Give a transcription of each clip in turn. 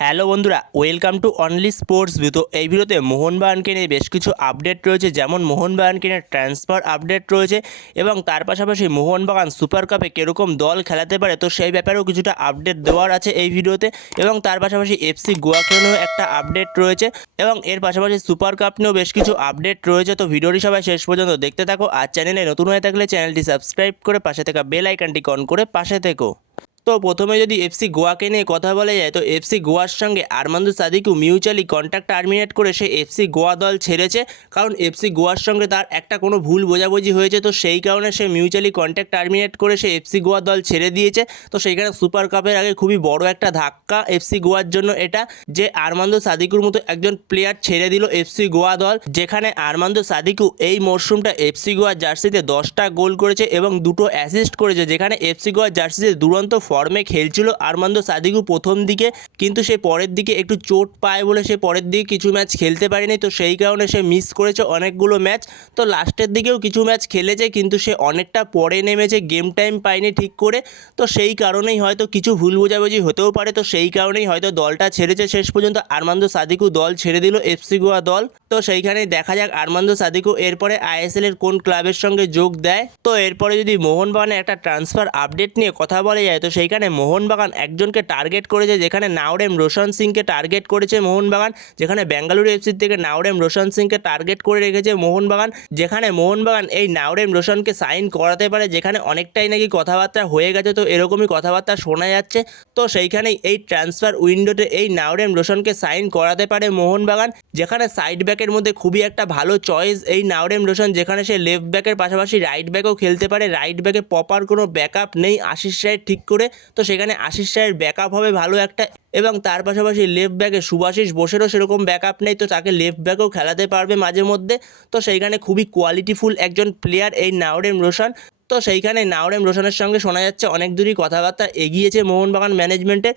Hello বন্ধুরা, welcome to only sports view তো এই ভিডিওতে মোহনবাগানকে নিয়ে বেশ কিছু আপডেট রয়েছে, যেমন মোহনবাগানকে নিয়ে ট্রান্সফার আপডেট রয়েছে এবং তার পাশাপাশি মোহনবাগান সুপার কাপে কীরকম দল খেলাতে পারে, তো সেই ব্যাপারেও কিছুটা আপডেট দেওয়ার আছে এই ভিডিওতে। এবং তার পাশাপাশি এফসি গোয়াকে নিয়েও একটা আপডেট রয়েছে এবং এর পাশাপাশি সুপার কাপ নিয়েও বেশ কিছু আপডেট রয়েছে। তো ভিডিওটি সবাই শেষ পর্যন্ত দেখতে থাকো। আর চ্যানেলে নতুন হয়ে থাকলে চ্যানেলটি সাবস্ক্রাইব করে পাশে থাকা বেল আইকনটি অন করে পাশে থেকো। তো প্রথমে যদি এফসি গোয়াকে নিয়ে কথা বলা যায়, তো এফসি গোয়ার সঙ্গে Armando Sadiku mutually contact terminate করে সে এফসি গোয়া দল ছেড়েছে। কারণ এফসি গোয়ার সঙ্গে তার একটা কোনো ভুল বোঝাবুঝি হয়েছে, তো সেই কারণে সে মিউচুয়ালি কন্ট্যাক্ট টার্মিনেট করে সে এফসি গোয়া দল ছেড়ে দিয়েছে। তো সেইখানে সুপার কাপের আগে খুবই বড় একটা ধাক্কা এফসি গোয়ার জন্য এটা, যে আরমান্দু সাদিকুর মতো একজন প্লেয়ার ছেড়ে দিল এফসি গোয়া দল, যেখানে আরমান্দু সাদিকু এই মরশুমটা এফসি গোয়ার জার্সিতে দশটা গোল করেছে এবং দুটো অ্যাসিস্ট করেছে, যেখানে এফসি গোয়ার জার্সিতে দুরন্ত ফর্মে খেলছিল আরমান্দো সাদিকু প্রথম দিকে, কিন্তু সে পরের দিকে একটু চোট পায় বলে সে পরের দিকে কিছু ম্যাচ খেলতে পারেনি। তো সেই কারণে সে মিস করেছে অনেকগুলো ম্যাচ। তো লাস্টের দিকেও কিছু ম্যাচ খেলেছে, কিন্তু সে অনেকটা পরে নেমেছে গেম টাইম পায়নি ঠিক করে। তো সেই কারণেই হয়তো কিছু ভুল বোঝাবুঝি হতেও পারে। তো সেই কারণেই হয়তো দলটা ছেড়েছে। শেষ পর্যন্ত আরমান্দো সাদিকু দল ছেড়ে দিল এফসি গোয়া দল। তো সেইখানেই দেখা যাক আরমান্দো সাদিকু এরপরে আইএসএল এর কোন ক্লাবের সঙ্গে যোগ দেয়। তো এরপরে যদি মোহনবাগানের একটা ট্রান্সফার আপডেট নিয়ে কথা বলা যায়, তো সেইখানে মোহনবাগান একজনকে টার্গেট করেছে, যেখানে নাওরেম রোশন সিংকে টার্গেট করেছে মোহনবাগান, যেখানে বেঙ্গালুরু এফসির থেকে নাওরেম রোশন সিংকে টার্গেট করে রেখেছে মোহনবাগান, যেখানে মোহনবাগান এই নাওরেম রোশনকে সাইন করাতে পারে, যেখানে অনেকটাই নাকি কথাবার্তা হয়ে গেছে, তো এরকমই কথাবার্তা শোনা যাচ্ছে। তো সেইখানেই এই ট্রান্সফার উইন্ডোতে এই নাওরেম রোশনকে সাইন করাতে পারে মোহনবাগান, যেখানে সাইড ব্যাকের মধ্যে খুবই একটা ভালো চয়েস এই নাওরেম রোশন, যেখানে সে লেফট ব্যাকের পাশাপাশি রাইট ব্যাকও খেলতে পারে রাইট ব্যাকে প্রপার কোনো ব্যাকআপ নেই আশিস রায় ঠিক করে। তো সেখানে আশিস রায়ের ব্যাকআপ হবে ভালো একটা এবং তার পাশাপাশি লেফট ব্যাকে সুভাষিস বোসেরও সেরকম ব্যাকআপ নেই, তো তাকে লেফট ব্যাকেও খেলাতে পারবে মাঝে মধ্যে। তো সেইখানে খুবই কোয়ালিটিফুল একজন প্লেয়ার এই নাওরেম রোশন। তো সেইখানে নাওরেম রোশনের সঙ্গে শোনা যাচ্ছে অনেক দূরই কথাবার্তা, এগিয়েছে মোহনবাগান ম্যানেজমেন্টে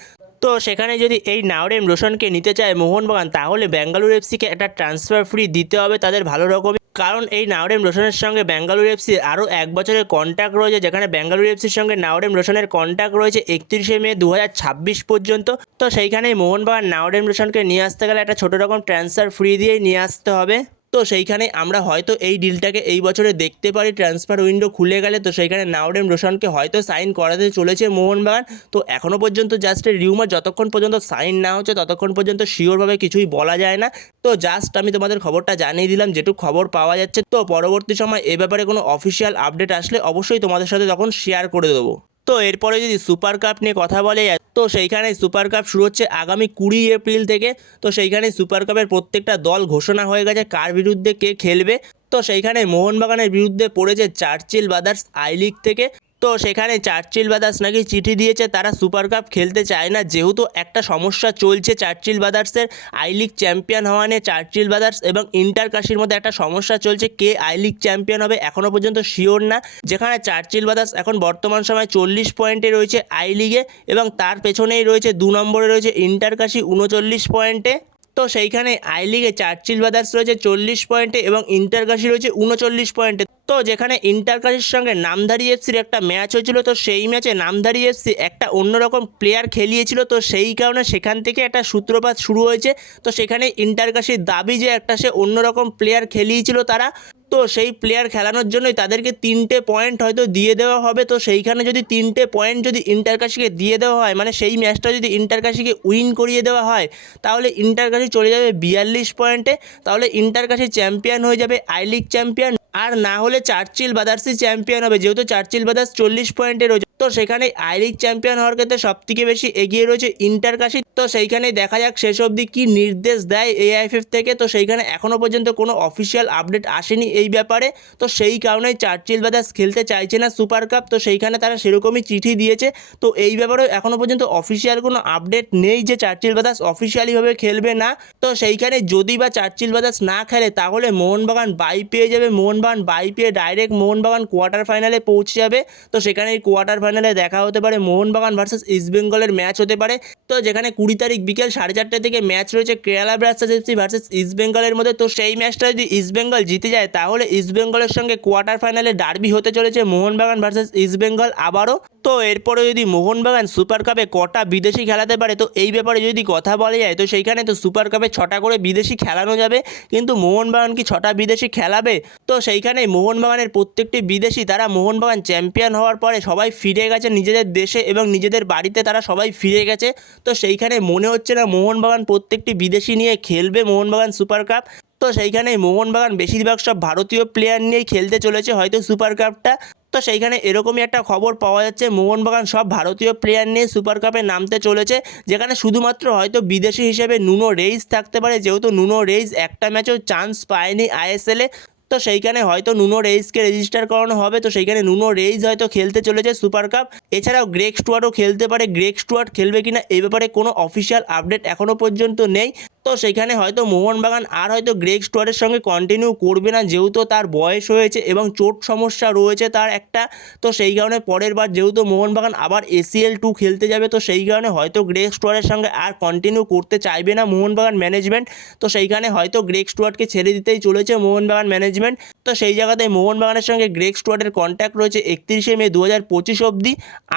তো সেখানে যদি এই নাওরেম রোশনকে নিতে চায় মোহনবাগান, তাহলে বেঙ্গালুরু এফসিকে একটা ট্রান্সফার ফ্রি দিতে হবে, তাদের ভালো রকম কারণ এই নাওরেম রোশনের সঙ্গে বেঙ্গালুরু এফসি আরও এক বছরের কন্ট্যাক্ট রয়েছে, যেখানে বেঙ্গালুরু এফসির সঙ্গে নাওরেম রোশনের কন্ট্যাক্ট রয়েছে একত্রিশে মে দু হাজার ছাব্বিশ পর্যন্ত। তো সেইখানেই মোহনবাগান নাওরেম রোশনকে নিয়ে আসতে গেলে একটা ছোটো রকম ট্রান্সফার ফ্রি দিয়েই নিয়ে আসতে হবে। তো সেইখানে আমরা হয়তো এই ডিলটাকে এই বছরে দেখতে পারি ট্রান্সফার উইন্ডো খুলে গেলে, তো সেইখানে নাওরেম রোশনকে হয়তো সাইন করাতে চলেছে মোহনবাগান। তো এখনও পর্যন্ত জাস্ট রিউমার যতক্ষণ পর্যন্ত সাইন না হচ্ছে, ততক্ষণ পর্যন্ত শিওরভাবে কিছুই বলা যায় না। তো জাস্ট আমি তোমাদের খবরটা জানিয়ে দিলাম, যেটুকু খবর পাওয়া যাচ্ছে। তো পরবর্তী সময় এ ব্যাপারে কোনো অফিসিয়াল আপডেট আসলে অবশ্যই তোমাদের সাথে তখন শেয়ার করে দেবো। তো এরপরে যদি সুপার কাপ নিয়ে কথা বলে যায়, তো সেইখানে সুপার কাপ শুরু হচ্ছে আগামী কুড়ি এপ্রিল থেকে। তো সেইখানে সুপার কাপের প্রত্যেকটা দল ঘোষণা হয়ে গেছে কার বিরুদ্ধে কে খেলবে। তো সেইখানে মোহনবাগানের বিরুদ্ধে পড়েছে চার্চিল ব্রাদার্স আই লিগ থেকে। তো সেখানে চার্চিল ব্রাদার্স নাকি চিঠি দিয়েছে, তারা সুপার কাপ খেলতে চায় না। যেহেতু একটা সমস্যা চলছে চার্চিল ব্রাদার্সের আই লিগ চ্যাম্পিয়ন হওয়া নিয়ে চার্চিল ব্রাদার্স এবং ইন্টার কাশির মধ্যে একটা সমস্যা চলছে, কে আই লিগ চ্যাম্পিয়ন হবে এখনও পর্যন্ত শিওর না। যেখানে চার্চিল ব্রাদার্স এখন বর্তমান সময় চল্লিশ পয়েন্টে রয়েছে আই লিগে এবং তার পেছনেই রয়েছে দু নম্বরে রয়েছে ইন্টার কাশি উনচল্লিশ পয়েন্টে। তো সেইখানে আই লিগে চার্চিল ব্রাদার্স রয়েছে চল্লিশ পয়েন্টে এবং ইন্টারকাশি রয়েছে উনচল্লিশ পয়েন্টে। তো যেখানে ইন্টারকাশির সঙ্গে নামধারী এফসির একটা ম্যাচ হয়েছিল, তো সেই ম্যাচে নামধারী এফসি একটা অন্যরকম প্লেয়ার খেলিয়েছিল, তো সেই কারণে সেখান থেকে একটা সূত্রপাত শুরু হয়েছে, তো সেখানে ইন্টারকাশির দাবি যে একটা সে অন্যরকম প্লেয়ার খেলিয়েছিল তারা, তো সেই প্লেয়ার খেলানোর জন্যই তাদেরকে তিনটে পয়েন্ট হয়তো দিয়ে দেওয়া হবে, তো সেইখানে যদি তিনটে পয়েন্ট যদি ইন্টারকাশিকে দিয়ে দেওয়া হয় মানে সেই ম্যাচটা যদি ইন্টারকাশিকে উইন করিয়ে দেওয়া হয়, তাহলে ইন্টারকাশি চলে যাবে বিয়াল্লিশ পয়েন্টে তাহলে ইন্টারকাশি চ্যাম্পিয়ন হয়ে যাবে আই লিগ চ্যাম্পিয়ন আর না হলে চার্চিল ব্রাদার্সই চ্যাম্পিয়ন হবে। যেহেতু চার্চিল ব্রাদার্স চল্লিশ পয়েন্টে রয়েছে, তো সেখানে আই লিগ চ্যাম্পিয়ন হওয়ার ক্ষেত্রে সবথেকে বেশি এগিয়ে রয়েছে ইন্টার কাশি তো সেইখানেই দেখা যাক শেষ অবধি কী নির্দেশ দেয় এআইএফএফ থেকে। তো সেইখানে এখনও পর্যন্ত কোনো অফিসিয়াল আপডেট আসেনি এই ব্যাপারে। তো সেই কারণেই চার্চিল ব্রাদার্স খেলতে চাইছে না সুপার কাপ তো সেইখানে তারা সেরকমই চিঠি দিয়েছে। তো এই ব্যাপারেও এখনও পর্যন্ত অফিসিয়াল কোনো আপডেট নেই যে চার্চিল ব্রাদার্স অফিসিয়ালিভাবে খেলবে না। তো সেইখানে যদি বা চার্চিল ব্রাদার্স না খেলে, তাহলে মোহনবাগান বাই পেয়ে যাবে। মোহনবাগান বাই পেয়ে ডাইরেক্ট মোহনবাগান কোয়ার্টার ফাইনালে পৌঁছে যাবে। তো সেখানে কোয়ার্টার ফাইনালে দেখা হতে পারে মোহনবাগান ভার্সেস ইস্টবেঙ্গলের ম্যাচ হতে পারে। তো যেখানে তারিখ বিকেল সাড়ে চারটে থেকে ম্যাচ রয়েছে কেরালা ব্লাস্টার্স এফসি ভার্সেস ইস্টবেঙ্গলের মধ্যে। তো সেই ম্যাচটা যদি ইস্টবেঙ্গল জিতে যায়, তাহলে ইস্টবেঙ্গলের সঙ্গে কোয়ার্টার ফাইনালে ডার্বি হতে চলেছে মোহনবাগান ভার্সেস ইস্টবেঙ্গল আবারও। তো এরপরে যদি মোহনবাগান সুপার কাপে কটা বিদেশি খেলাতে পারে, তো এই ব্যাপারে যদি কথা বলা যায়, তো সেইখানে তো সুপার কাপে ছটা করে বিদেশি খেলানো যাবে। কিন্তু মোহনবাগান কি ছটা বিদেশি খেলাবে? তো সেইখানে মোহনবাগানের প্রত্যেকটি বিদেশি, তারা মোহনবাগান চ্যাম্পিয়ন হওয়ার পরে সবাই ফিরে গেছে নিজেদের দেশে এবং নিজেদের বাড়িতে তারা সবাই ফিরে গেছে। তো সেইখানে মনে হচ্ছে না মোহনবাগান প্রত্যেকটি বিদেশি নিয়ে খেলবে মোহনবাগান সুপার কাপ। তো সেইখানে মোহনবাগান বেশিরভাগ সব ভারতীয় প্লেয়ার নিয়েই খেলতে চলেছে হয়তো সুপার কাপটা। তো সেইখানে এরকমই একটা খবর পাওয়া যাচ্ছে, মোহনবাগান সব ভারতীয় প্লেয়ার নিয়ে সুপার কাপে নামতে চলেছে, যেখানে শুধুমাত্র হয়তো বিদেশি হিসেবে নুনো রেইস থাকতে পারে, যেহেতু নুনো রেইস একটা ম্যাচেও চান্স পায়নি আইএসএলে। তো সেইখানে হয়তো নুনো রেইসকে রেজিস্টার করানো হবে, তো সেইখানে নুনো রেইস হয়তো খেলতে চলেছে সুপার কাপ এছাড়াও গ্রেক স্টুয়ার্টও খেলতে পারে। গ্রেক স্টুয়ার্ট খেলবে কিনা এ ব্যাপারে কোনো অফিসিয়াল আপডেট এখনও পর্যন্ত নেই। তো সেখানে হয়তো মোহনবাগান আর হয়তো গ্রেক স্টুয়ার্টের সঙ্গে কন্টিনিউ করবে না, যেহেতু তার বয়স হয়েছে এবং চোট সমস্যা রয়েছে তার একটা, তো সেই কারণে পরের বার যেহেতু মোহনবাগান আবার এসিএল টু খেলতে যাবে, তো সেই কারণে হয়তো গ্রেক স্টুয়ার্টের সঙ্গে আর কন্টিনিউ করতে চাইবে না মোহনবাগান ম্যানেজমেন্ট তো সেইখানে হয়তো গ্রেক স্টুয়ার্টকে ছেড়ে দিতেই চলেছে মোহনবাগান ম্যানেজমেন্ট তো সেই জায়গাতে মোহনবাগানের সঙ্গে গ্রেক স্টুয়ার্টের কন্ট্যাক্ট রয়েছে একত্রিশে মে দু হাজার পঁচিশ অবধি,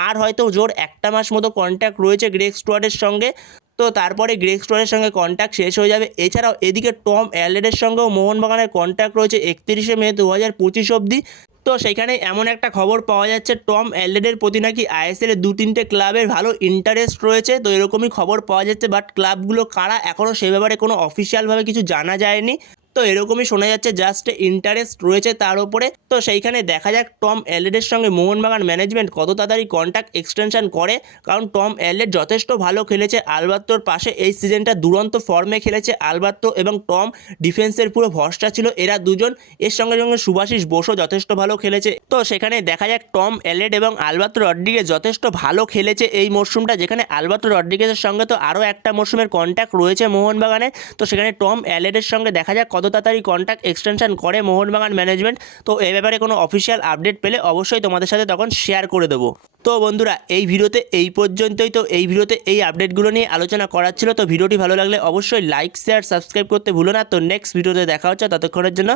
আর হয়তো জোর একটা মাস মতো কন্ট্যাক্ট রয়েছে গ্রেক স্টুয়ার্টের সঙ্গে তো তারপরে গ্রেক স্টোরের সঙ্গে কন্ট্যাক্ট শেষ হয়ে যাবে। এছাড়াও এদিকে টম অ্যালেডের সঙ্গেও মোহনবাগানের কন্ট্যাক্ট রয়েছে একত্রিশে মে দু হাজার পঁচিশ অবধি। তো সেখানে এমন একটা খবর পাওয়া যাচ্ছে টম অ্যালেডের প্রতি নাকি আইএসএলের দু তিনটে ক্লাবের ভালো ইন্টারেস্ট রয়েছে। তো এরকমই খবর পাওয়া যাচ্ছে বাট ক্লাবগুলো কারা এখনও সে ব্যাপারে কোনো অফিসিয়ালভাবে কিছু জানা যায়নি। তো এরকমই শোনা যাচ্ছে জাস্ট ইন্টারেস্ট রয়েছে তার উপরে। তো সেইখানে দেখা যাক টম অ্যালেডের সঙ্গে মোহনবাগান ম্যানেজমেন্ট কত তাড়াতাড়ি কন্ট্যাক্ট এক্সটেনশন করে। কারণ টম অ্যালেড যথেষ্ট ভালো খেলেছে আলবাত্তোর পাশে। এই সিজনটা দুরন্ত ফর্মে খেলেছে আলবাত্তো এবং টম ডিফেন্সের পুরো ভরসা ছিল। এরা দুজন, এর সঙ্গে সঙ্গে সুভাষিস বোসও যথেষ্ট ভালো খেলেছে। তো সেখানে দেখা যাক টম অ্যালেড এবং আলবাত্তো রড্রিগেজ যথেষ্ট ভালো খেলেছে এই মরশুমটা যেখানে আলবাত্তো রড্রিগেজের সঙ্গে তো আরও একটা মরশুমের কন্ট্যাক্ট রয়েছে মোহনবাগানে। তো সেখানে টম অ্যালেডের সঙ্গে দেখা যাক কত তাড়াতাড়ি কন্ট্যাক্ট এক্সটেনশন করে মোহনবাগান ম্যানেজমেন্ট তো এ ব্যাপারে কোনো অফিসিয়াল আপডেট পেলে অবশ্যই তোমাদের সাথে তখন শেয়ার করে দেবো। তো বন্ধুরা, এই ভিডিওতে এই পর্যন্তই। তো এই ভিডিওতে এই আপডেটগুলো নিয়ে আলোচনা করার ছিল। তো ভিডিওটি ভালো লাগলে অবশ্যই লাইক শেয়ার সাবস্ক্রাইব করতে ভুলো না। তো নেক্সট ভিডিওতে দেখা হচ্ছে। ততক্ষণের জন্য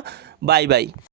বাই বাই